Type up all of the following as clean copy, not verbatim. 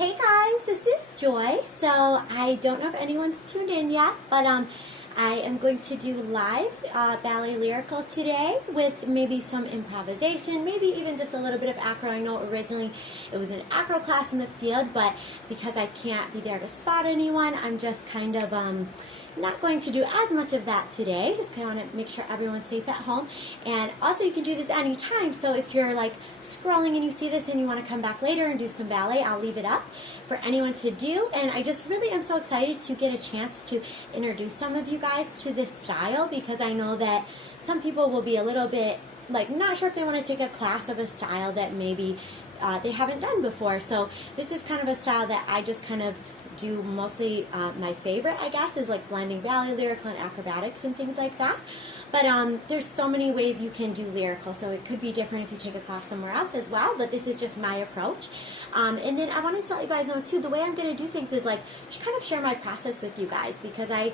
Hey guys, this is Joy. So I don't know if anyone's tuned in yet, but I am going to do live ballet lyrical today with maybe some improvisation, maybe even just a little bit of acro. I know originally it was an acro class in the field, but because I can't be there to spot anyone, I'm just kind of not going to do as much of that today. Just kind of want to make sure everyone's safe at home. And also you can do this anytime. So if you're like scrolling and you see this and you want to come back later and do some ballet, I'll leave it up for anyone to do. And I just really am so excited to get a chance to introduce some of you guys to this style, because I know that some people will be a little bit like not sure if they want to take a class of a style that maybe they haven't done before. So this is kind of a style that I just kind of do mostly. My favorite, I guess, is like blending ballet, lyrical, and acrobatics and things like that. But there's so many ways you can do lyrical, so it could be different if you take a class somewhere else as well, but this is just my approach. And then I want to let you guys know too, the way I'm going to do things is like just kind of share my process with you guys, because I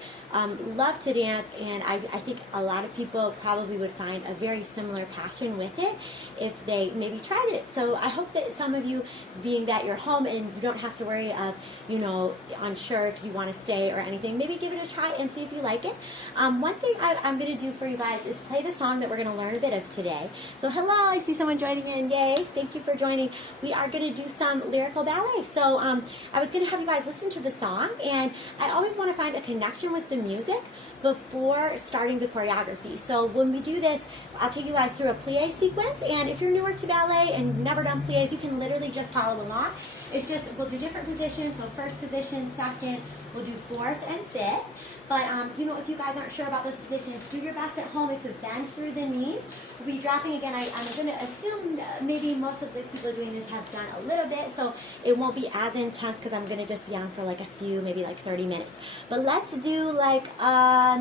love to dance, and I think a lot of people probably would find a very similar passion with it if they maybe tried it. So I hope that some of you, being that you're home and you don't have to worry of, you know, unsure if you want to stay or anything, maybe give it a try and see if you like it. One thing I'm going to do for you guys is play the song that we're going to learn a bit of today. So hello, I see someone joining in. Yay, thank you for joining. We are going to do some lyrical ballet. So I was going to have you guys listen to the song, and I always want to find a connection with the music before starting the choreography. So when we do this, I'll take you guys through a plie sequence, and if you're newer to ballet and you've never done plies, you can literally just follow along. It's just, we'll do different positions, so first position, second, we'll do fourth and fifth. But, you know, if you guys aren't sure about those positions, do your best at home. It's a bend through the knees. We'll be dropping again. I'm going to assume maybe most of the people doing this have done a little bit, so it won't be as intense because I'm going to just be on for like a few, maybe like 30 minutes. But let's do like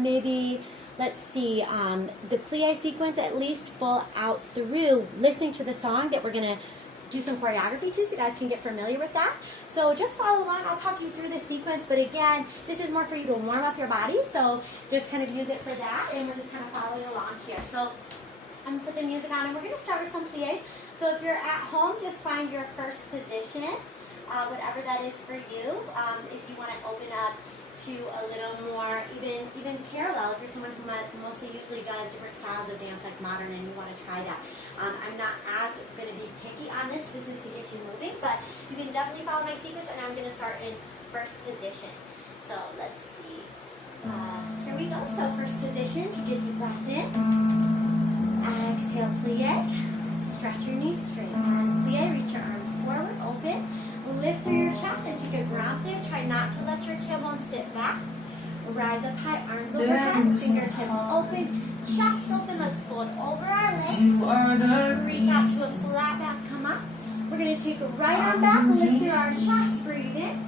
maybe... Let's see, the plie sequence at least full out through, listening to the song that we're going to do some choreography to, so you guys can get familiar with that. So just follow along. I'll talk you through the sequence, but again, this is more for you to warm up your body, so just kind of use it for that, and we're just kind of following along here. So I'm going to put the music on, and we're going to start with some plies. So if you're at home, just find your first position, whatever that is for you. If you want to open up to a little more, even parallel, if you're someone who mostly usually does different styles of dance like modern and you want to try that. I'm not as going to be picky on this. This is to get you moving, but you can definitely follow my sequence, and I'm going to start in first position. So let's see. Here we go. So first position, take a deep breath in. Exhale, plie. Stretch your knees straight. And plie, reach your arms forward, open. Lift through your chest and take a ground plie. Try not to let your tailbone sit back. Rise up high, arms overhead, fingertips open, chest open. Let's fold over our legs. Reach out to a flat back, come up. We're going to take a right arm back, lift through our chest, breathe in.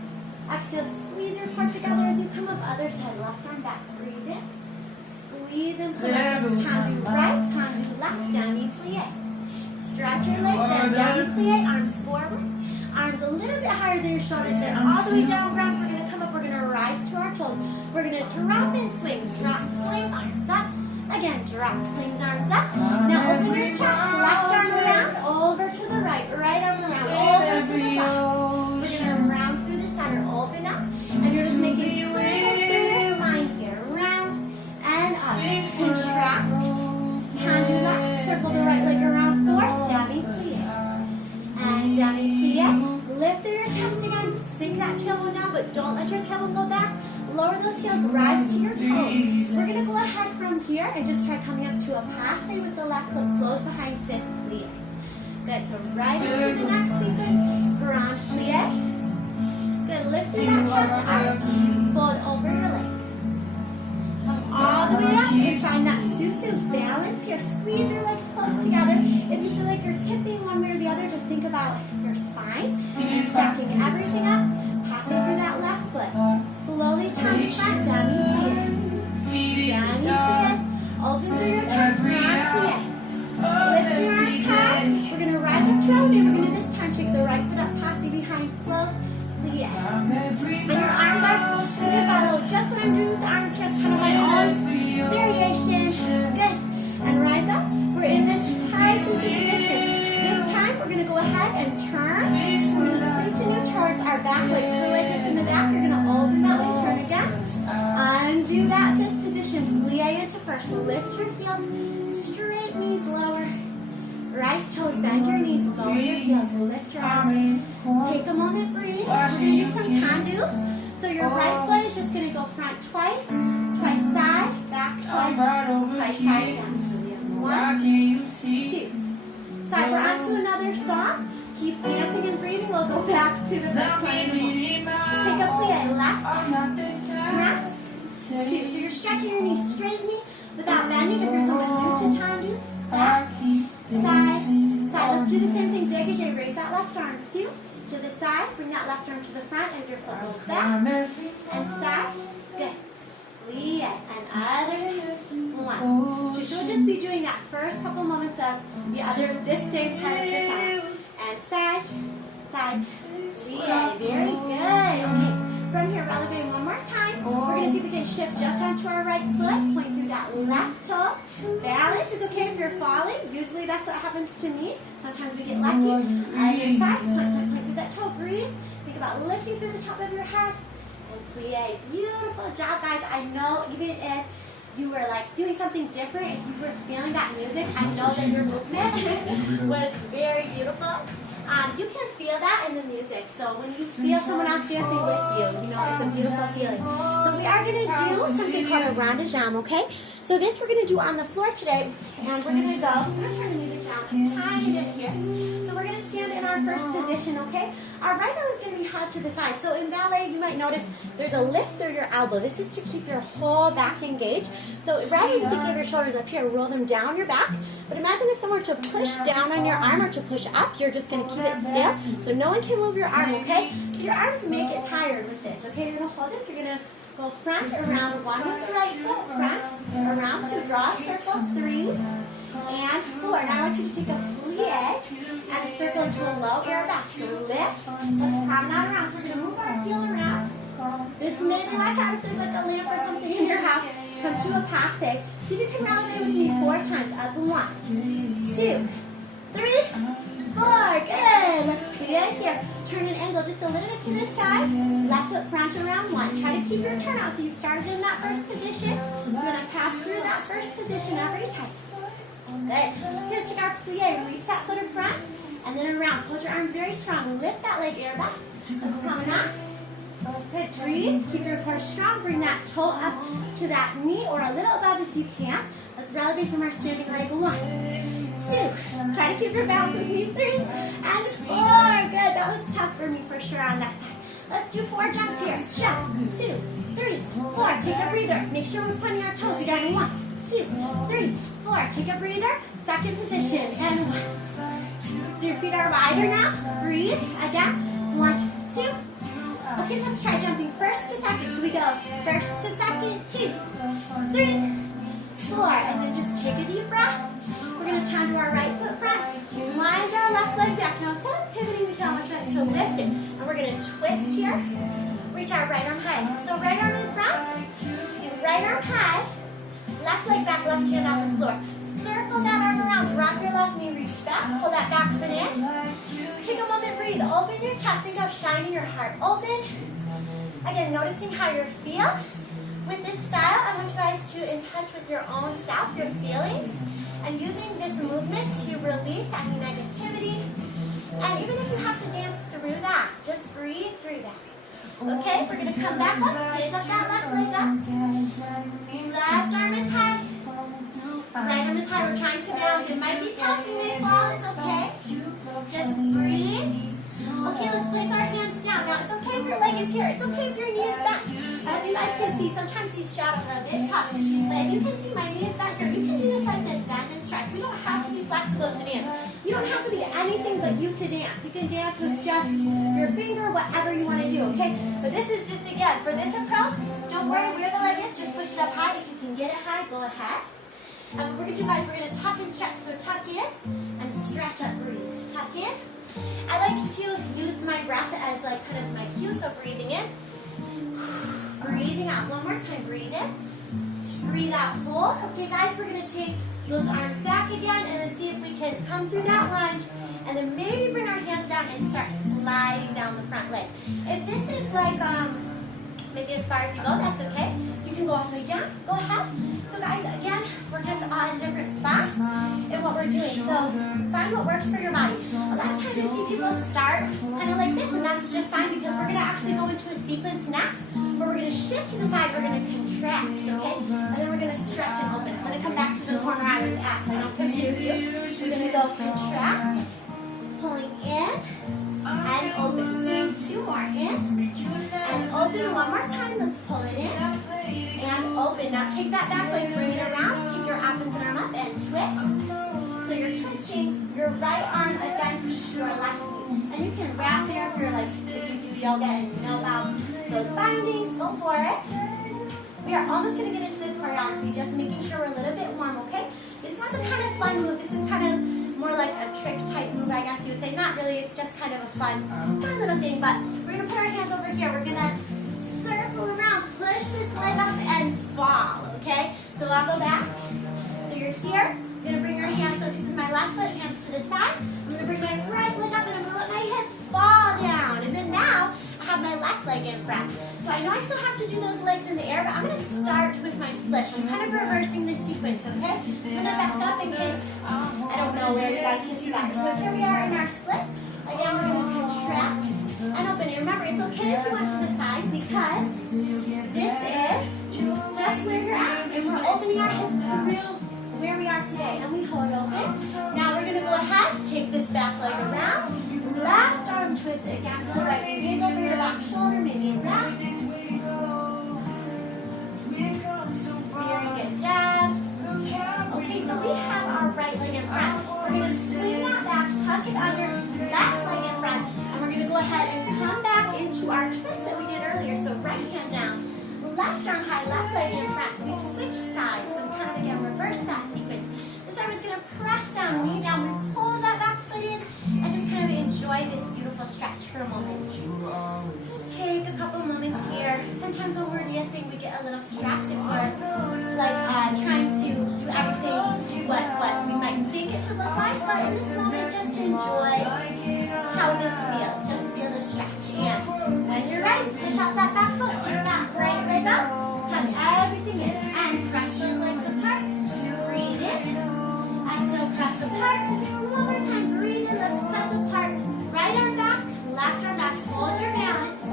Exhale, squeeze your core together as you come up. Other side, left arm back, breathe in. Squeeze and pull up. Tendu right, tendu left, demi plie. Stretch your legs and demi plie, arms forward. Arms a little bit higher than your shoulders there. All the way down, ground. We're going to come up. We're going to rise to our toes. We're going to drop and swing. Drop, swing, arms up. Again, drop, swing, arms up. Now open your chest. Left arm around, over to the right. Right arm around, over to the left. We're going to round through the center. Open up. And you're just making circles through your spine here. Round and up. Contract. Hand do left. Circle the right leg around. Fourth. Demi plie. And demi plie. Lift through your chest again. Sink that tailbone down, but don't let your tailbone go back. Lower those heels. Rise to your toes. We're going to go ahead from here and just try coming up to a passe with the left foot closed behind fifth plie. Good. So right into the next sequence. Grand plie. Good. Lift through that chest out. Fold over your legs. Come all the way up and find that susu balance here. Squeeze your legs close together. If you feel like you're tipping one way or the other, just think about your spine and stacking everything up. Passing through that left foot. Slowly turn front, demi plie. Demi plie. Open through your chest, grand plie. Lift your arms high. We're going to rise up to elevate. We're going to this time take the right foot up, passe behind, close, plie. And your arms are, think about just what I'm doing with the arms here. It's kind of my own variation. Good. And rise up. We're in this high susu position. This time we're going to go ahead and turn. We're going to swing to new towards our back. do that fifth position, plie into first. Lift your heels, straight knees lower. Rice toes, bend your knees, lower your heels, lift your arms. Take a moment, breathe. We're going to do some tandus. So your right foot is just going to go front twice, twice side, back twice, twice side again. So we have 1, 2. Side, we're on to another song. Keep dancing and breathing. We'll go back to the first one. Take a plie, left, front, 2. So you're stretching your knees, straight knee without bending. If you're someone new to tandus, back, side, side. Let's do the same thing. Dégagé. Raise that left arm. 2. To the side. Bring that left arm to the front as your foot goes back. And side. Good. Plie. And other side. 1, 2. So we'll just be doing that first couple moments of the other, this same part of the side. And side, side, plie. Very good. Okay. From here, releve one more time. We're going to see if we can shift just onto our right foot. Point through that left toe. Balance is okay if you're falling. Usually that's what happens to me. Sometimes we get lucky. Other side. Point through that toe. Breathe. Think about lifting through the top of your head. And plie. Beautiful job, guys. I know even if you were like doing something different, if you were feeling that music, I know that your movement was very beautiful. You can feel that in the music. So when you feel someone else dancing with you, you know, it's a beautiful feeling. So we are going to do something called a rond de jambe, okay? So this we're going to do on the floor today. And we're going to go, I'm going to turn the music down a tiny bit here. So we're going to stand in our first position, okay? Our right arm is going to be held to the side. So in ballet, you might notice there's a lift through your elbow. This is to keep your whole back engaged. So rather than thinking of your shoulders up here, roll them down your back. But imagine if someone were to push down on your arm or to push up, you're just going to keep it still. So no one can move your arm, okay? So your arms make it tired with this, okay? You're going to hold it. You're going to go front, around 1 with the right foot, front, around 2, draw a circle, 3, and 4. Now I want you to take a plie and a circle into a low air back. So lift, let's promenade around. So we're going to move our heel around. This maybe watch out if there's like a lamp or something in your house. Come to a passe. So you can releve with me 4 times. Up 1, 2, 3, 4. Good. Let's plie here. Turn an angle just a little bit to this side. Left foot front around 1. Try to keep your turn out. So you started in that first position. You're going to pass through that first position every time. Good. Here's take our plie. Reach that foot in front and then around. Hold your arm very strong. Lift that leg air back. Let's promenade. Good. Breathe. Keep your core strong. Bring that toe up to that knee or a little above if you can. Let's releve from our standing leg. 1, 2. Try to keep your balance with me. 3 and 4. Good. That was tough for me for sure on that side. Let's do 4 jumps here. Jump. 2, 3, 4. Take a breather. Make sure we're pointing our toes. You're down 1, 2, 3, 4. Take a breather. Second position. And 1. So your feet are wider now. Breathe. Again. 1, 2. Okay, let's try jumping first to second. So we go first to second, 2, 3, 4. And then just take a deep breath. We're going to turn to our right foot front. Lunge our left leg back. Now instead of pivoting, we can almost try to lift it. And we're going to twist here. Reach our right arm high. So right arm in front. Right arm high. Left leg back, left hand on the floor. Circle that arm around. Drop your left knee, reach back. Pull that back foot in. Take a moment, breathe. Open your chest. Think of shining your heart open. Again, noticing how you feel. With this style, I want you guys to in touch with your own self, your feelings, and using this movement to release any negativity. And even if you have to dance through that, just breathe through that. Okay, we're going to come back up. Pick up that left leg up. Left arm is high. Right arm is high. We're trying to balance. It might be tough. You may fall. It's okay. Just breathe. Okay, let's place our hands down. Now, it's okay if your leg is here. It's okay if your knee is back. You guys can see, sometimes these shadows are a bit tough. But if you can see my knee is back here, you can do this like this, bend and stretch. You don't have to be flexible to dance. You don't have to be anything but you to dance. You can dance with just your finger, whatever you want to do, okay? But this is just, again, for this approach, don't worry where the leg is. Just push it up high. If you can get it high, go ahead. And what we're going to do, guys, we're going to tuck and stretch. So tuck in and stretch up, breathe. Tuck in. I like to use my breath as like kind of my cue, so breathing in. Breathing out. One more time. Breathe in. Breathe out. Hold. Okay, guys, we're going to take those arms back again and then see if we can come through that lunge and then maybe bring our hands down and start sliding down the front leg. If this is like maybe as far as you go, that's okay. You can go all the way down, go ahead. So guys, again, we're just on a different spot in what we're doing. So find what works for your body. A lot of times I see people start kind of like this, and that's just fine because we're going to actually go into a sequence next where we're going to shift to the side, we're going to contract, okay? And then we're going to stretch and open. I'm going to come back to the corner I was at so I don't confuse you. We're going to go contract, pulling in, and open. Two more in, and open. One more time, let's pull it in, and open. Now take that back leg, bring it around, take your opposite arm up, and twist. So you're twisting your right arm against your left knee. And you can wrap there if you're like, if you do yoga and you know about those bindings, go for it. We are almost going to get into this choreography, just making sure we're a little bit warm, okay? This one's a kind of fun move. This is kind of more like a trick type move, I guess you would say. Not really, it's just kind of a fun little thing. But we're going to put our hands over here. We're going to circle around, push this leg up and fall, okay? So I'll go back. So you're here. I'm going to bring your hands, so this is my left foot, hands to the side. I'm going to bring my right leg up and I'm going to let my hips fall down. And then now, I have my left leg in front. So I know I still have to do those legs in the air, but I'm going to start with my split. I'm kind of reversing this sequence, okay? I'm going to back up in case I don't know where you guys can see that. So here we are in our split. Again, we're going to contract and open. And remember, it's okay if you went to the side because this is just where you're at. And we're opening our hips through where we are today. And we hold open. Now we're going to go ahead, take this back leg around. Left arm twist against the right. Gaze over your back shoulder, maybe in back. Very good job. Okay, so we have our right leg in front. We're going to swing that back, tuck it under, left leg in front, and we're going to go ahead and come back into our twist that we did earlier. So right hand down, left arm high, left leg in front. So we've switched sides. So we kind of again reverse that sequence. This arm is going to press down, knee down, we pull that back foot in, and just kind of enjoy this beautiful stretch for a moment. Just take a couple moments here. Sometimes when we're dancing, we get a little stressed if we're like trying to do everything what we might think it should look like. But in this moment, just enjoy how this feels. Just feel the stretch. And when you're ready, push out that back foot, kick that right leg up, tuck everything in, and press those legs apart. Breathe in. Exhale, press apart. One more time, breathe in. Let's press apart. Right arm back, left arm back. Hold your balance.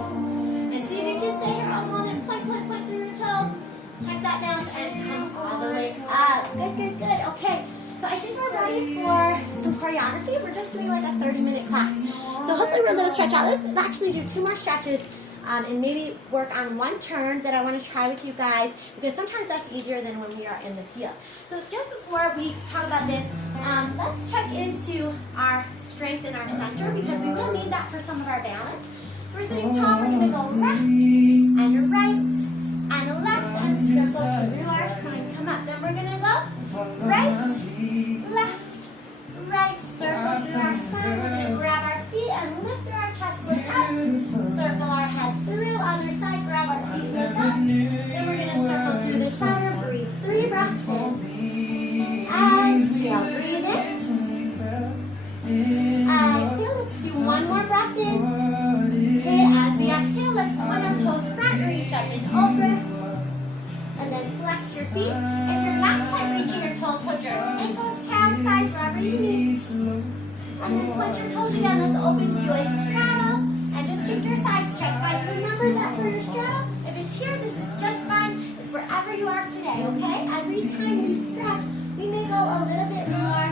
And see if you can stay here a moment. Point, point, point through your toe. Check that balance and come all the way up. Good, good, good. Okay, so I think we're ready for some choreography. We're just doing like a 30-minute class. So hopefully we're a little stretch out. Let's actually do 2 more stretches. And maybe work on one turn that I want to try with you guys because sometimes that's easier than when we are in the field. So just before we talk about this, let's check into our strength in our center because we will need that for some of our balance. So we're sitting tall, we're going to go left and right and left and circle through our spine. Come up. Then we're going to go right, left, right, circle through our spine. We're going to grab our feet and lift through our chest, look up, circle our head through, other side, grab our feet, look up. Then we're going to circle through the center, breathe 3 breaths in. Exhale, breathe in. Exhale, let's do 1 more breath in. Okay, as we exhale, let's point our toes front, reach up and over. And then flex your feet. If you're not quite reaching your toes, hold your ankles, calves, thighs, wherever you need. And then point your toes again. Let's open to a straddle. And just take your side stretch. Guys, remember that for your straddle, if it's here, this is just fine. It's wherever you are today, okay? Every time we stretch, we may go a little bit more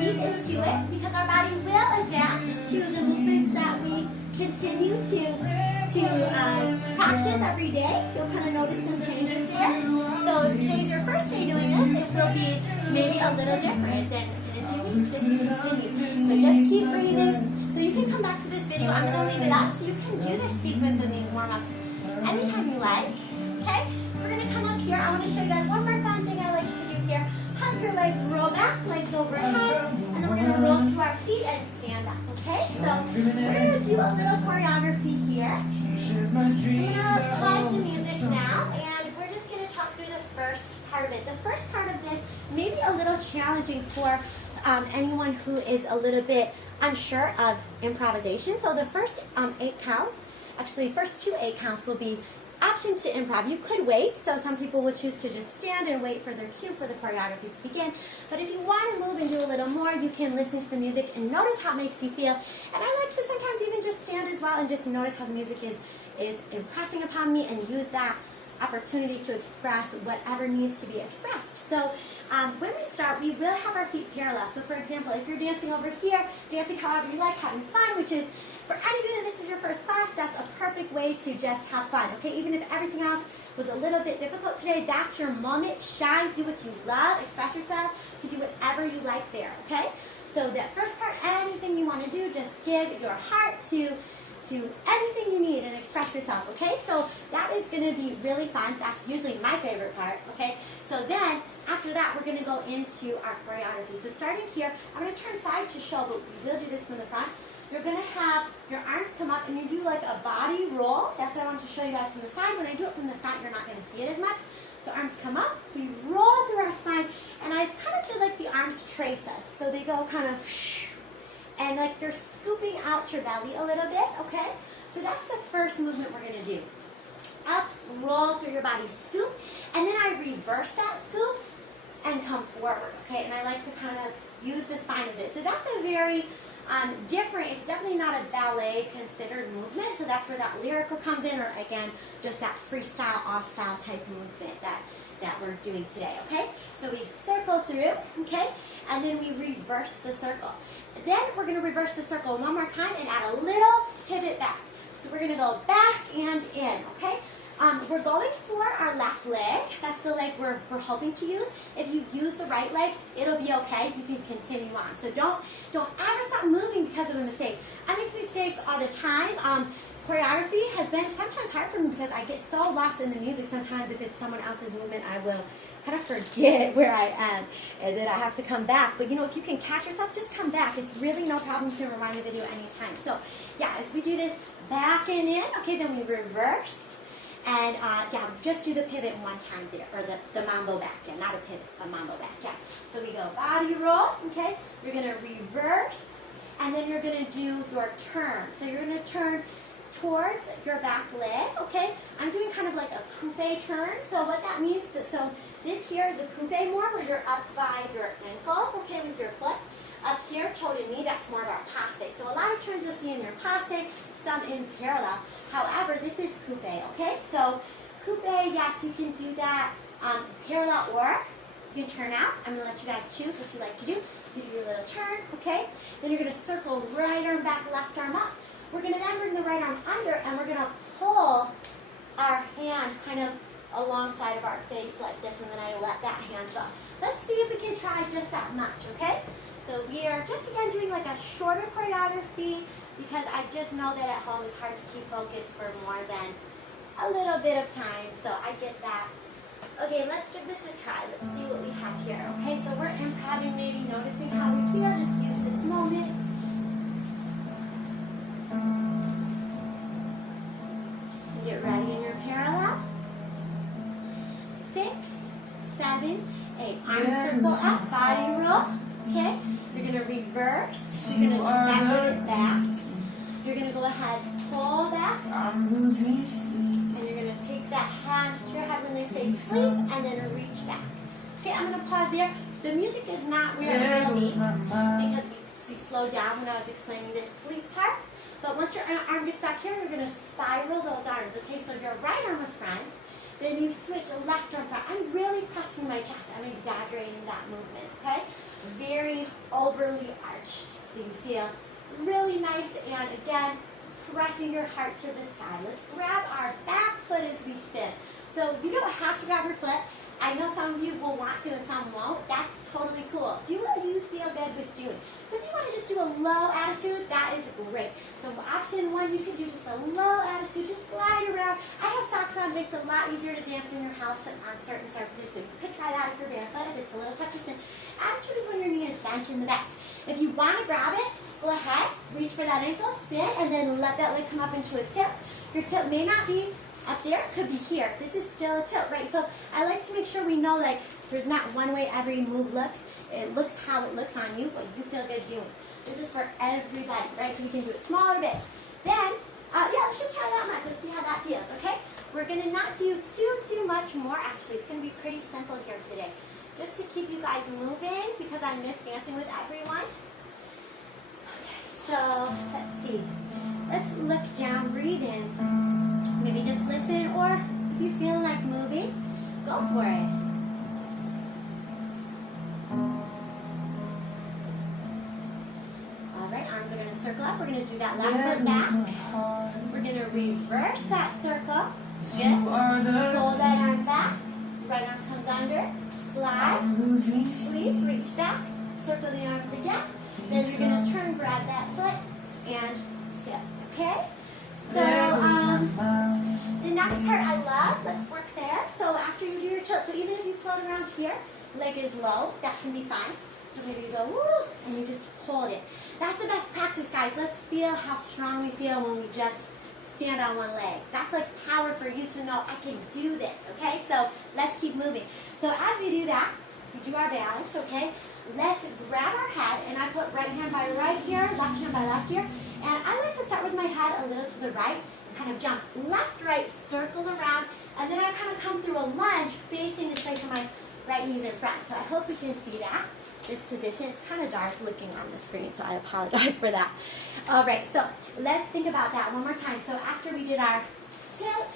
deep into it because our body will adapt to the movements that we continue to practice every day. You'll kind of notice some changes there. So if today's your first day doing this, it will be maybe a little different than in a few weeks if you continue. So just keep breathing. So you can come back to this video. I'm going to leave it up so you can do this sequence and these warm-ups anytime you like. Okay? So we're going to come up here. I want to show you guys one more fun thing I like to do here. Hug your legs, roll back, legs overhead, and then we're going to roll to our feet and stand up. Okay? So we're going to do a little choreography here. So I'm going to pause the music now, and we're just going to talk through the first part of it. The first part of this may be a little challenging for anyone who is a little bit unsure of improvisation. So the first 8 counts, actually first 2 8 counts will be option to improv. You could wait, so some people would choose to just stand and wait for their cue for the choreography to begin. But if you want to move and do a little more, you can listen to the music and notice how it makes you feel. And I like to sometimes even just stand as well and just notice how the music is impressing upon me and use that opportunity to express whatever needs to be expressed. So when we start, we will have our feet parallel. So for example, if you're dancing over here, dancing however you like, having fun, which is, for anybody that this is your first class, that's a perfect way to just have fun, okay? Even if everything else was a little bit difficult today, that's your moment. Shine, do what you love, express yourself. You can do whatever you like there, okay? So that first part, anything you want to do, just give your heart to anything you need and express yourself, okay? So that is going to be really fun. That's usually my favorite part, okay? So then, after that, we're going to go into our choreography. So starting here, I'm going to turn side to show, but we will do this from the front. You're going to have your arms come up and you do like a body roll. That's what I want to show you guys from the side. When I do it from the front, you're not going to see it as much. So arms come up, we roll through our spine, and I kind of feel like the arms trace us. So they go kind of and like they're scooping out your belly a little bit, okay? So that's the first movement we're going to do. Up, roll through your body, scoop, and then I reverse that scoop and come forward, okay? And I like to kind of use the spine of this. So that's a very different, it's definitely not a ballet considered movement, so that's where that lyrical comes in, or again, just that freestyle, off-style type movement that we're doing today, okay? So we circle through, okay? And then we reverse the circle. Then we're going to reverse the circle one more time and add a little pivot back. So we're going to go back and in, okay? We're going for our left leg. That's the leg we're hoping to use. If you use the right leg, it'll be okay. You can continue on. So don't ever stop moving because of a mistake. I make mistakes all the time. Choreography has been sometimes hard for me because I get so lost in the music. Sometimes if it's someone else's movement, I will kind of forget where I am, and then I have to come back. But you know, if you can catch yourself, just come back. It's really no problem. You can rewind the video anytime. So yeah, as we do this back and in, okay, then we reverse. And yeah, just do the pivot one time there, or the mambo back, yeah, not a pivot, a mambo back, yeah. So we go body roll, okay? You're going to reverse, and then you're going to do your turn. So you're going to turn towards your back leg, okay? I'm doing kind of like a coupe turn. So what that means, so this here is a coupe more, where you're up by your ankle, okay, with your foot. Up here, toe to knee, that's more of our passe. So a lot of turns you'll see in your passe, some in parallel. However, this is coupe, okay? So coupe, yes, you can do that parallel, or you can turn out. I'm going to let you guys choose what you like to do. So do your little turn, okay? Then you're going to circle right arm back, left arm up. We're going to then bring the right arm under, and we're going to pull our hand kind of alongside of our face like this, and then I let that hand go. Let's see if we can try just that much, okay? So we are just again doing like a shorter choreography because I just know that at home it's hard to keep focused for more than a little bit of time. So I get that. Okay, let's give this a try. Let's see what we have here. Okay, so we're improvising, maybe noticing how we feel. Just use this moment. Get ready in your parallel. 6, 7, 8. Arms circle up, body roll. Okay, you're going to reverse, you're going to backward it back, you're going to go ahead, pull back, and you're going to take that hand to your head when they say sleep, and then reach back. Okay, I'm going to pause there. The music is not where it will be, because we slowed down when I was explaining this sleep part. But once your arm gets back here, you're going to spiral those arms. Okay, so your right arm was front, then you switch a left arm front. I'm really pressing my chest. I'm exaggerating that movement, okay? Very overly arched, so you feel really nice, and again, pressing your heart to the sky. Let's grab our back foot as we spin. So you don't have to grab your foot. I know some of you will want to and some won't. That's totally cool. Do what you feel good with doing. So if you want to just do a low attitude, that is great. So option 1, you can do just a low attitude, just glide around. I have socks on, makes it a lot easier to dance in your house on certain surfaces, so you could try that if you're barefoot, if it's a little tough to spin. Attitude is when your knee is bent in the back. If you want to grab it, go ahead, reach for that ankle, spin, and then let that leg come up into a tip. Your tip may not be up there, it could be here. This is still a tilt, right? So I like to make sure we know, like, there's not one way every move looks. It looks how it looks on you, but you feel good doing. This is for everybody, right? So we can do it smaller bit. Then, yeah, let's just try that much. Let's see how that feels, okay? We're going to not do too much more. Actually, it's going to be pretty simple here today. Just to keep you guys moving because I miss dancing with everyone. Okay, so let's see. Let's look down, breathe in. Maybe just listen, or if you feel like moving, go for it. Alright, arms are going to circle up. We're going to do that left foot back. We're going to reverse that circle. Good. Pull that arm back. Right arm comes under. Slide. Sweep. Reach back. Circle the arms again. Then you're going to turn, grab that foot, and step. Okay? So, the next part I love. Let's work there. So, after you do your tilt, so even if you float around here, leg is low, that can be fine. So maybe you go, woo, and you just hold it. That's the best practice, guys. Let's feel how strong we feel when we just stand on one leg. That's like power for you to know, I can do this, okay? So let's keep moving. So as we do that, we do our balance, okay? Let's grab our head, and I put right hand by right here, left hand by left here. And I like to start with my head a little to the right, and kind of jump left, right, circle around, and then I kind of come through a lunge facing this way to my right knees in front. So I hope you can see that. This position. It's kind of dark looking on the screen, so I apologize for that. All right, so let's think about that one more time. So after we did our tilt,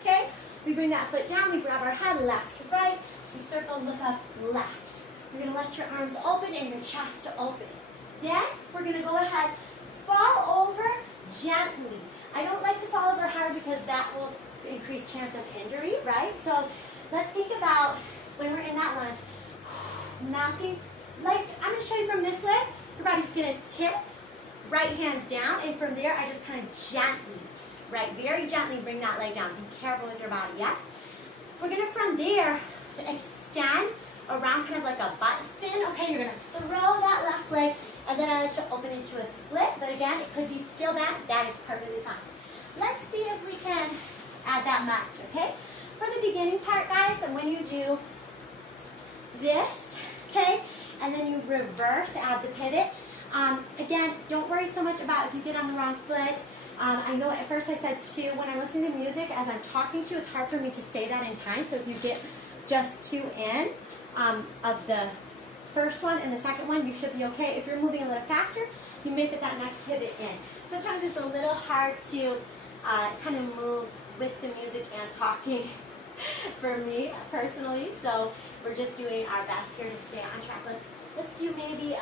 okay, we bring that foot down, we grab our head left, right, we circle, look up, left. You're going to let your arms open and your chest open. Then we're going to go ahead, fall over gently. I don't like to fall over hard because that will increase chance of injury, right? So let's think about when we're in that lunge, mounting. Like, I'm going to show you from this way. Your body's going to tip, right hand down, and from there, I just kind of gently, right, very gently bring that leg down. Be careful with your body, yes? We're going to, from there, so extend around kind of like a butt spin. Okay, you're going to throw that left leg, and then I like to open into a split. But again, it could be still back. That is perfectly fine. Let's see if we can add that much, okay? For the beginning part, guys, and when you do this, okay, and then you reverse, add the pivot. Again, don't worry so much about if you get on the wrong foot. I know at first I said 2. When I'm listening to music, as I'm talking to you, it's hard for me to say that in time. So if you get just 2 in of the first one and the second one, you should be okay. If you're moving a little faster, you may fit that next pivot in. Sometimes it's a little hard to kind of move with the music and talking for me personally, so we're just doing our best here to stay on track. Let's do maybe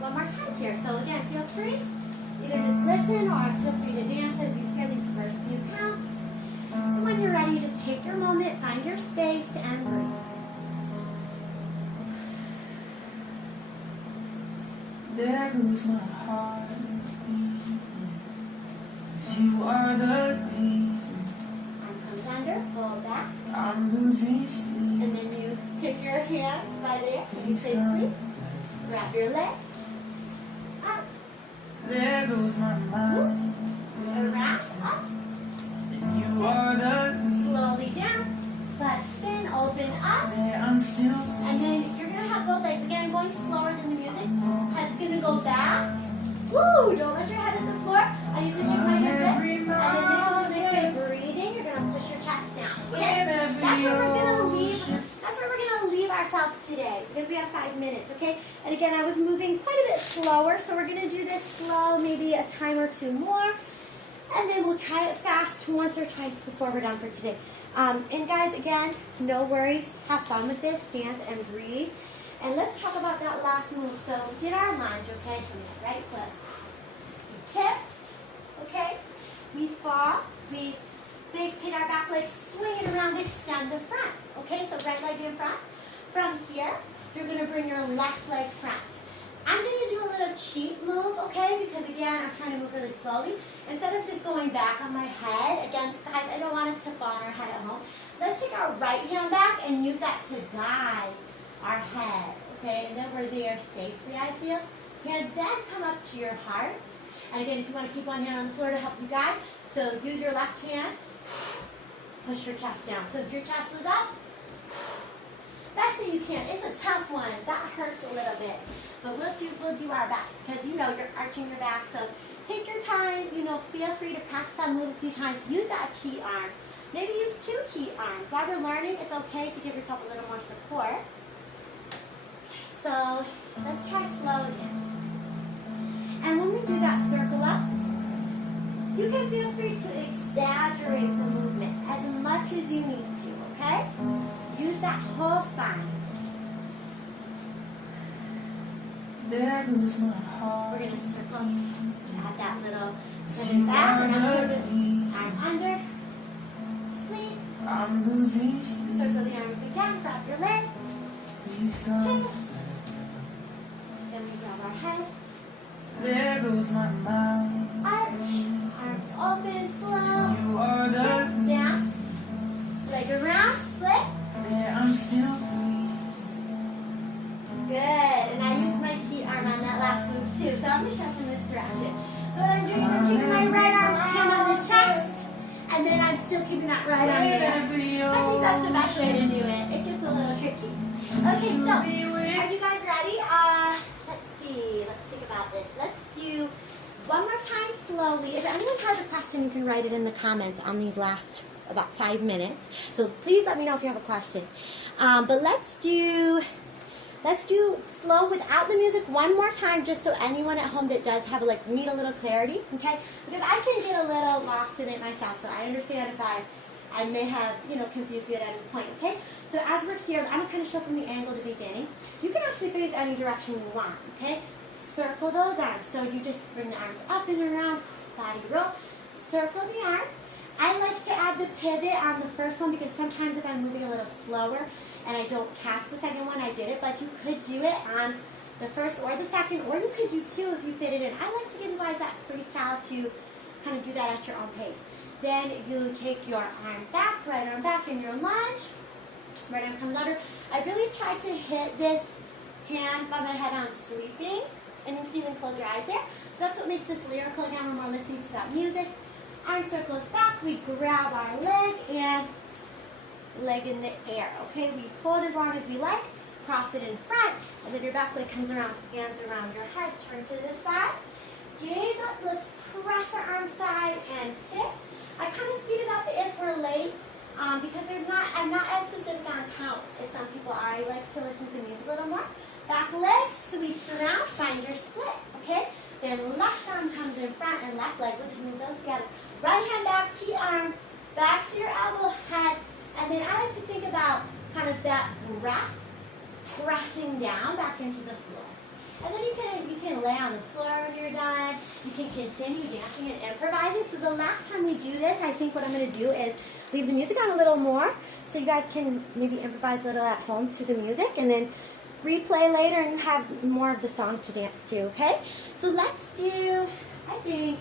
one more time here. So again, feel free, either just listen or feel free to dance as you hear these first few counts. And when you're ready, just take your moment, find your space, and breathe. There goes my heart beating, 'cause you are the reason. Under, pull back, I'm losing sleep. and then you take your hand by there, you say sleep, grab your leg, up, There goes my mind. around, up, And you are the reason. slowly down, butt spin, open up, There I'm still. and then you're going to have both legs, again, going slower than the music, head's going to go back, woo, don't let your head hit the floor, I usually take my hands up, and then this is when they say breathing, you're going to push your chest down, okay? That's where we're going to leave ourselves today, because we have 5 minutes, okay? And again, I was moving quite a bit slower, so we're going to do this slow, maybe a time or 2 more, and then we'll try it fast once or twice before we're done for today. And guys, again, no worries, have fun with this, dance and breathe. And let's talk about that last move. So we did our lunge, okay, from the right foot. We tipped, okay? We fall, we take our back leg, swing it around, extend the front, okay? So right leg in front. From here, you're going to bring your left leg front. I'm going to do a little cheat move, okay? Because again, I'm trying to move really slowly. Instead of just going back on my head, again, guys, I don't want us to fall on our head at home. Let's take our right hand back and use that to guide our head, okay? And then we're there safely, I feel. Hands then come up to your heart. And again, if you want to keep one hand on the floor to help you guide, so use your left hand, push your chest down. So if your chest was up, best that you can. It's a tough one. That hurts a little bit. But we'll do our best, because you know you're arching your back. So take your time, feel free to practice that move a few times. Use that cheat arm Maybe use 2 cheat arms. While we're learning, it's okay to give yourself a little more support. So let's try slow again. And when we do that circle up, you can feel free to exaggerate the movement as much as you need to, okay? Use that whole spine. There goes my heart. We're going to circle, add that little coming back, and I'm going to arm under, sleep, I'm losing sleep. circle the arms again, grab your leg, Please come. tilt, then we grab our head, There goes my mind. arch, arms open, slow, You are the tilt, down, leg around, split, there I'm still breathing. good, and I used my cheat arm on that last move too, so I'm going to shuffle in this direction. So what I'm doing is I'm keeping my right arm hand on the chest, and then I'm still keeping that right arm there. I think that's the best way to do it. It gets a little tricky. Okay, so are you guys ready? Let's see. Let's think about this. Let's do one more time slowly. If anyone has a question, you can write it in the comments on these last about 5 minutes. So please let me know if you have a question. But let's do slow without the music one more time, just so anyone at home that does have need a little clarity, okay? Because I can get a little lost in it myself, so I understand if I may have, confused you at any point, okay? So as we're here, I'm going to kind of show from the angle to beginning. You can actually face any direction you want, okay? Circle those arms. So you just bring the arms up and around, body roll, circle the arms. I like to add the pivot on the first one because sometimes if I'm moving a little slower and I don't catch the second one, I did it, but you could do it on the first or the second, or you could do 2 if you fit it in. I like to give you guys that freestyle to kind of do that at your own pace. Then you take your arm back, right arm back in your lunge, right arm comes under. I really try to hit this hand by my head on sleeping, and you can even close your eyes there. So that's what makes this lyrical again when we're listening to that music. Arm circles back, we grab our leg and leg in the air, okay? We hold as long as we like, cross it in front, and then your back leg comes around, hands around your head, turn to the side, gaze up, let's press our arm side and sit. I kind of speed it up if we're late, because I'm not as specific on count as some people are. I like to listen to the music a little more. Back leg sweeps around, find your split, okay? Then left arm comes in front and left leg, we'll just move those together. Right hand back, cheat arm, back to your elbow, head, and then I like to think about kind of that breath pressing down back into the floor. And then you can lay on the floor when you're done. You can continue dancing and improvising. So the last time we do this, I think what I'm going to do is leave the music on a little more so you guys can maybe improvise a little at home to the music, and then replay later and you have more of the song to dance to, okay? So let's do, I think,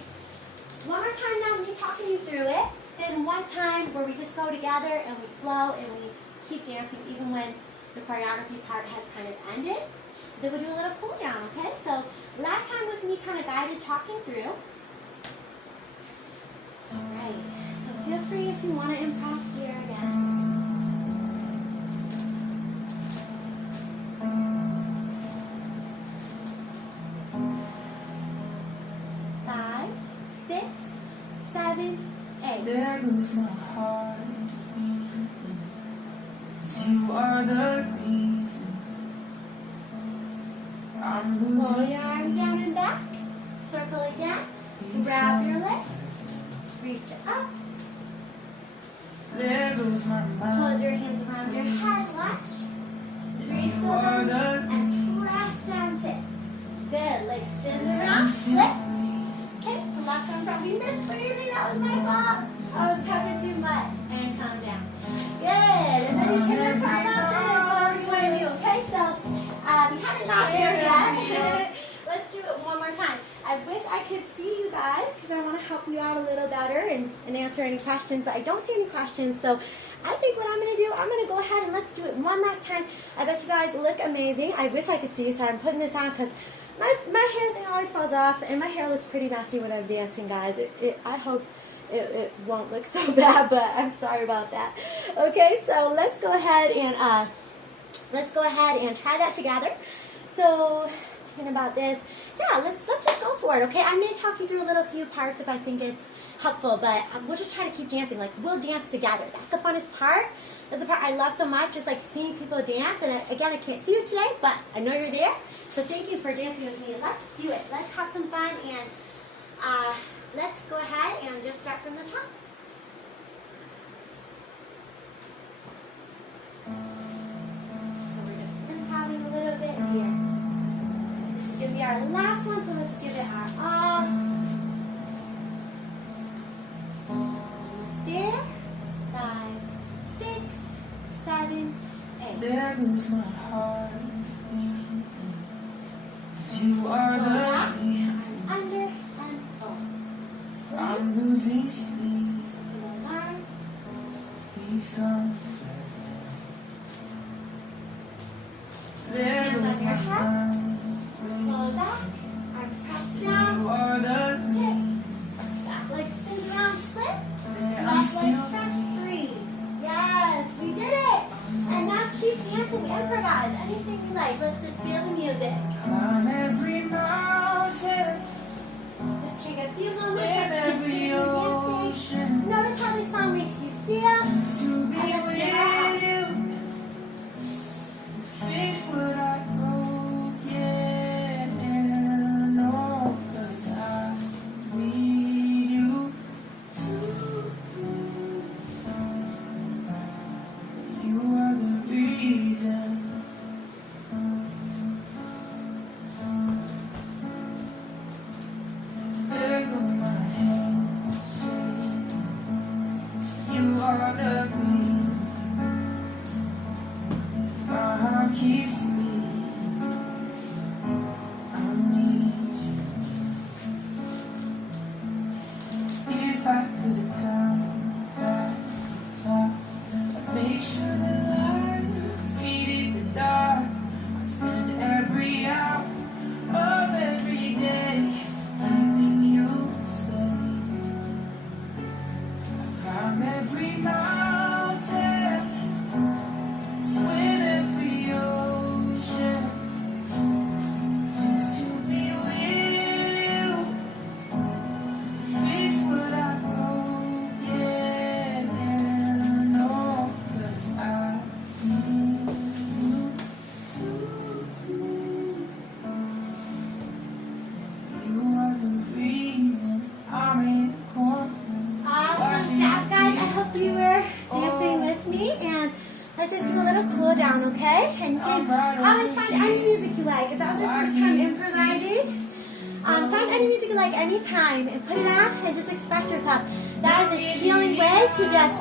one more time now, me talking you through it. Then one time where we just go together and we flow and we keep dancing even when the choreography part has kind of ended. Then we'll do a little cool down, okay? So last time with me kind of guided talking through. Alright, so feel free if you want to improv here again. There goes my heart beating, 'cause you are the reason I'm Pull losing your arm sleep. down and back. Circle again. Grab your leg. Reach up. There goes my mind. Hold your hands around your head. Watch. Reach those You are arms the and press down. Sit. Good. Leg spins around. Split. Okay, so left arm front. We missed breathing. That was my fault. I was talking too much. And calm down. Good. And then you can return up. That is what we want to do. Okay, so we haven't got there yet. Let's do it one more time. I wish I could see you guys because I want to help you out a little better and answer any questions, but I don't see any questions. So I think what I'm going to do, I'm going to go ahead and let's do it one last time. I bet you guys look amazing. I wish I could see you, so I'm putting this on because my hair thing always falls off, and my hair looks pretty messy when I'm dancing, guys. I hope it won't look so bad, but I'm sorry about that. Okay, so let's go ahead and try that together. So thinking about this. Yeah, let's just go for it, okay? I may talk you through a little few parts if I think it's helpful, but we'll just try to keep dancing. Like, we'll dance together. That's the funnest part. That's the part I love so much, just like seeing people dance. And again, I can't see you today, but I know you're there. So thank you for dancing with me. Let's do it. Let's have some fun, and let's go ahead and just start from the top. A little bit here. This is going to be our last one, so let's give it our all. Almost there. 5, 6, 7, 8. There goes my heart beating, 'cause you are the reason Under and over. I'm losing sleep. Those arms. Please come. There Hands goes on my your head. heart Pull back. Arms pressed down. You are the reason Back leg spins around, split. that I'm Left leg still stretch, breathe. Yes, we did it. And now keep dancing, improvise, anything you like. Let's just feel the music. climb every mountain, Just take a few moments, swim let's every continue dancing. ocean, Notice how this song makes you feel. just to be And let's give with it our all. you. Fix what I broken, oh, 'cause I need you to. You are the reason. There go my hands shaking. You are the reason. My heart keeps beating. I need you. If I could turn back, I'd make sure the light defeated the dark. I'd spend every hour of every day keeping you safe. I'd climb every mountain, swim every ocean, just to be with you. Fix what I broken, oh, 'cause I need you to. You are the reason I'm in the corner. Awesome job, guys. I hope you were dancing with me. And let's just do a little cool down, okay? And you can always find any music you like. If that was your first time improvising, find any music you like anytime and put it on and just express yourself. That is a healing way to just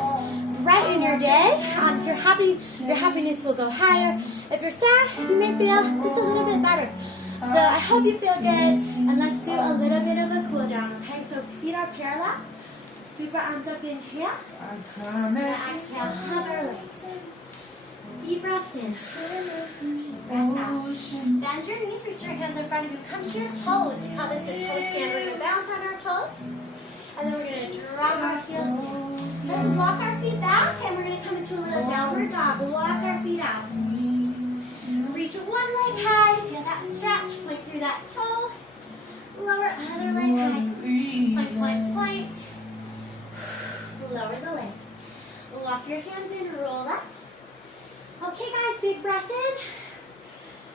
brighten your day. If you're happy, your happiness will go higher. If you're sad, you may feel just a little bit better. So I hope you feel good, and let's do a little bit of a cool down, okay? So feet are parallel. Sweep our arms up in here. I climb And every exhale, hug our legs. Deep breaths in. Breath out. ocean. Bend your knees, reach your hands in front of you. Come to your toes. We call this a toe stand. We're going to bounce on our toes. And then we're going to drop our heels down. Let's walk our feet back, and we're going to come into a little downward dog. Walk our feet out. Reach one leg high. Feel that stretch. Point through that toe. Lower other leg high. Point, point, point. Lower the leg. Walk your hands in, roll up. Okay, guys, big breath in.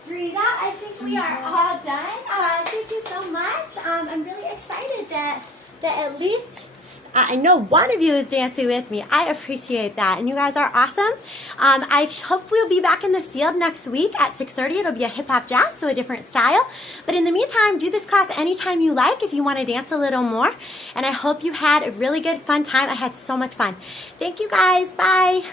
Breathe out. I think we are all done. Thank you so much. I'm really excited that at least I know one of you is dancing with me. I appreciate that. And you guys are awesome. I hope we'll be back in the field next week at 6:30. It'll be a hip-hop jazz, so a different style. But in the meantime, do this class anytime you like if you want to dance a little more. And I hope you had a really good, fun time. I had so much fun. Thank you, guys. Bye.